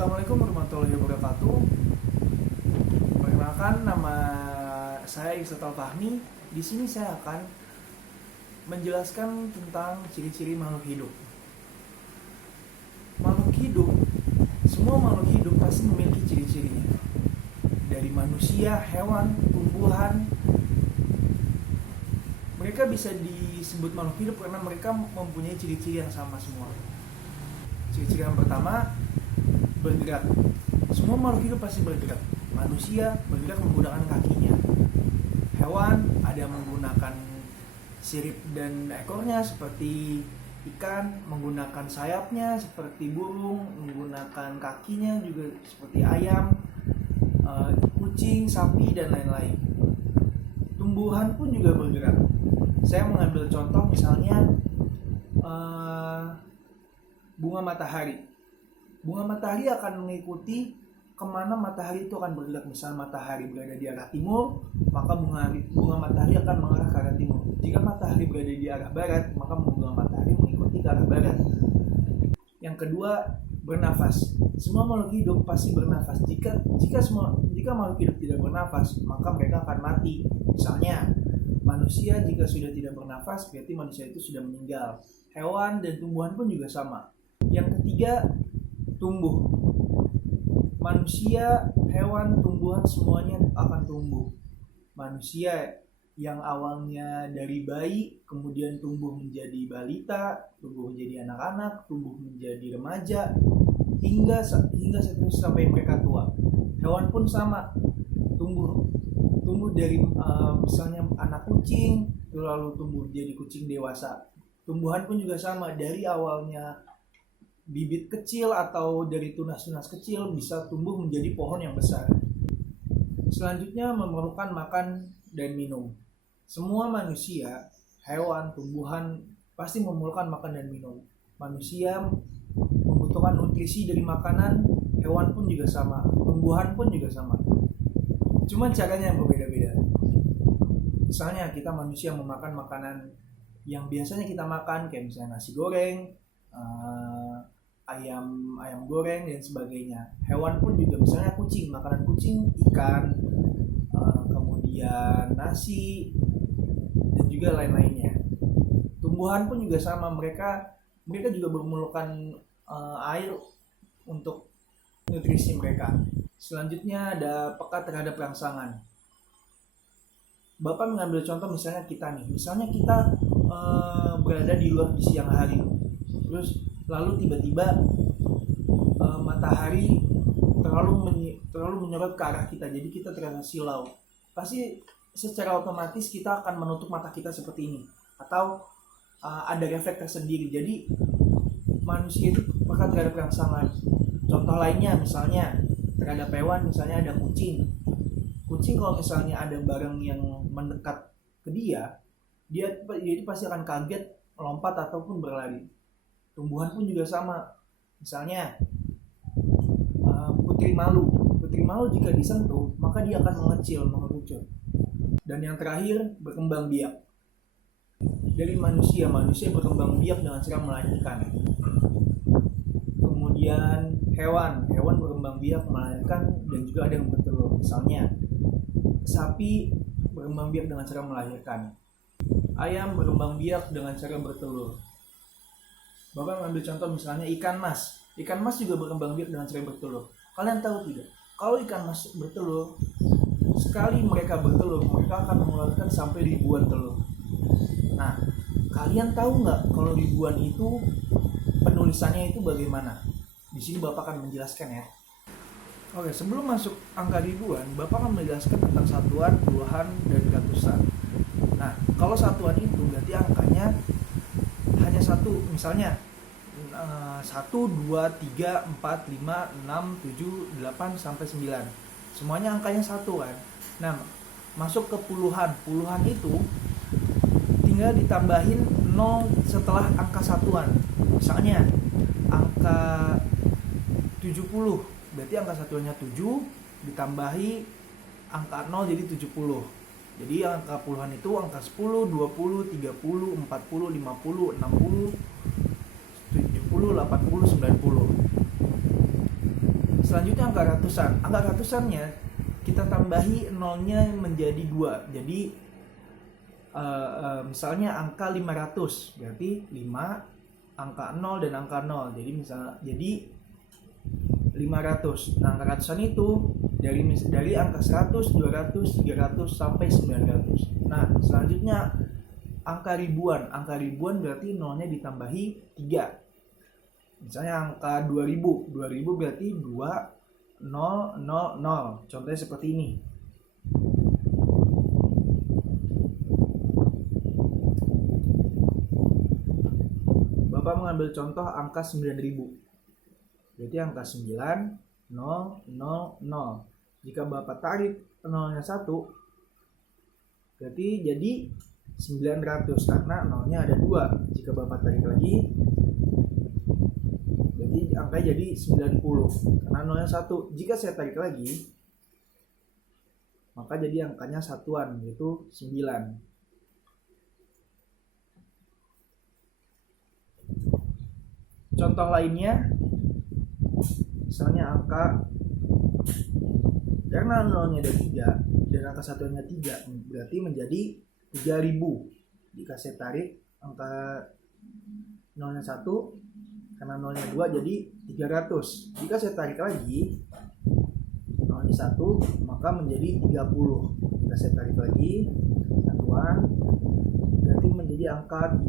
Assalamualaikum warahmatullahi wabarakatuh. Perkenalkan, nama saya Iqsatal Fahmi. Di sini saya akan menjelaskan tentang ciri-ciri makhluk hidup. Makhluk hidup, semua makhluk hidup pasti memiliki ciri-cirinya. Dari manusia, hewan, tumbuhan, mereka bisa disebut makhluk hidup karena mereka mempunyai ciri-ciri yang sama semua. Ciri-ciri yang pertama, bergerak. Semua makhluk hidup pasti bergerak. Manusia bergerak menggunakan kakinya. Hewan ada yang menggunakan sirip dan ekornya seperti ikan, menggunakan sayapnya seperti burung, menggunakan kakinya juga seperti ayam, kucing, sapi, dan lain-lain. Tumbuhan pun juga bergerak. Saya mengambil contoh misalnya bunga matahari. Bunga matahari akan mengikuti kemana matahari itu akan bergerak. Misal matahari berada di arah timur, maka bunga matahari akan mengarah ke arah timur. Jika matahari berada di arah barat, maka bunga matahari mengikuti ke arah barat. Yang kedua, bernafas. Semua makhluk hidup pasti bernafas. Jika makhluk hidup tidak bernafas, maka mereka akan mati. Misalnya, manusia jika sudah tidak bernafas, berarti manusia itu sudah meninggal. Hewan dan tumbuhan pun juga sama. Yang ketiga, tumbuh. Manusia, hewan, tumbuhan semuanya akan tumbuh. Manusia yang awalnya dari bayi, kemudian tumbuh menjadi balita, tumbuh menjadi anak-anak, tumbuh menjadi remaja, hingga sampai mereka tua. Hewan pun sama, tumbuh dari misalnya anak kucing, lalu tumbuh jadi kucing dewasa. Tumbuhan pun juga sama, dari awalnya bibit kecil atau dari tunas-tunas kecil bisa tumbuh menjadi pohon yang besar. Selanjutnya, memerlukan makan dan minum. Semua manusia, hewan, tumbuhan pasti memerlukan makan dan minum. Manusia membutuhkan nutrisi dari makanan, hewan pun juga sama, tumbuhan pun juga sama. Cuma caranya yang berbeda-beda. Misalnya kita manusia memakan makanan yang biasanya kita makan, kayak misalnya nasi goreng, ayam goreng dan sebagainya. Hewan pun juga, misalnya kucing, makanan kucing ikan, kemudian nasi dan juga lain-lainnya. Tumbuhan pun juga sama, mereka juga memerlukan air untuk nutrisi mereka. Selanjutnya ada peka terhadap rangsangan. Bapak mengambil contoh misalnya kita berada di luar di siang hari, terus lalu tiba-tiba matahari terlalu menyorot ke arah kita, jadi kita terasa silau. Pasti secara otomatis kita akan menutup mata kita seperti ini, atau ada refleks tersendiri. Jadi manusia itu peka terhadap rangsangan. Contoh lainnya misalnya terhadap hewan, misalnya ada kucing. Kucing kalau misalnya ada barang yang mendekat ke dia itu pasti akan kaget, melompat ataupun berlari. Tumbuhan pun juga sama. Misalnya putri malu jika disentuh maka dia akan mengecil, mengerucut. Dan yang terakhir, berkembang biak. Dari manusia berkembang biak dengan cara melahirkan. Kemudian hewan berkembang biak, melahirkan, dan juga ada yang bertelur. Misalnya sapi berkembang biak dengan cara melahirkan. Ayam berkembang biak dengan cara bertelur. Bapak mengambil contoh misalnya ikan mas. Ikan mas juga berkembang biak dengan cara bertelur. Kalian tahu tidak? Kalau ikan mas bertelur, sekali mereka bertelur, mereka akan mengeluarkan sampai ribuan telur. Nah, kalian tahu nggak kalau ribuan itu penulisannya itu bagaimana? Di sini Bapak akan menjelaskan ya. Oke, sebelum masuk angka ribuan, Bapak akan menjelaskan tentang satuan, puluhan, dan ratusan. Nah, kalau satuan itu berarti angkanya hanya satu, misalnya 1, 2, 3, 4, 5, 6, 7, 8, sampai 9. Semuanya angkanya satu kan. Nah, masuk ke puluhan. Puluhan itu tinggal ditambahin 0 setelah angka satuan. Misalnya angka 70, berarti angka satuannya 7 ditambahi angka 0 jadi 70. Jadi angka puluhan itu angka 10, 20, 30, 40, 50, 60, 70, 80, 90. Selanjutnya angka ratusan. Angka ratusannya kita tambahi nolnya menjadi 2. Jadi misalnya angka 500, berarti 5, angka 0 dan angka 0. Jadi 500. Nah, angka ratusan itu dari angka 100, 200, 300 sampai 900. Nah, selanjutnya angka ribuan. Angka ribuan berarti nolnya ditambahi 3. Misalnya angka 2000. 2000 berarti 2, 0, 0, 0. Contohnya seperti ini. Bapak mengambil contoh angka 9000. Berarti angka 9, 0, 0, 0. Jika Bapak tarik nolnya 1, berarti jadi 900 karena nolnya ada 2. Jika Bapak tarik lagi, berarti angka jadi 90 karena nolnya 1. Jika saya tarik lagi, maka jadi angkanya satuan, yaitu 9. Contoh lainnya, misalnya angka, karena nolnya ada 3 dan angka satuannya 3, berarti menjadi 3000. Jika saya tarik angka nolnya 1, karena nolnya 2 jadi 300. Jika saya tarik lagi nolnya 1, maka menjadi 30. Jika saya tarik lagi satuan, berarti menjadi angka 3.